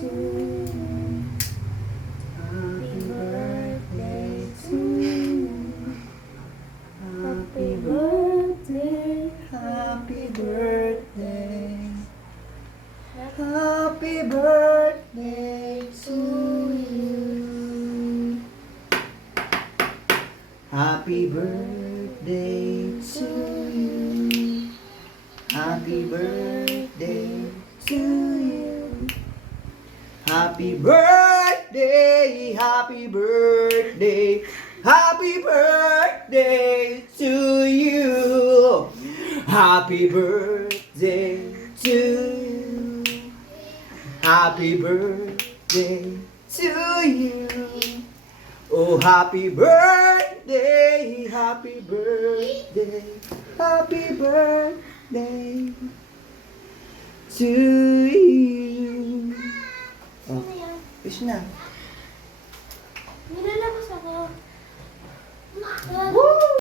to you. Happy birthday to you. Happy birthday, happy birthday. Happy birthday to you. Happy birthday to you. Happy birthday to you. Happy birthday, happy birthday, happy birthday to you. Happy birthday to you. Happy birthday to you. Oh, happy birthday, happy birthday, happy birthday to you. Oh, wish na.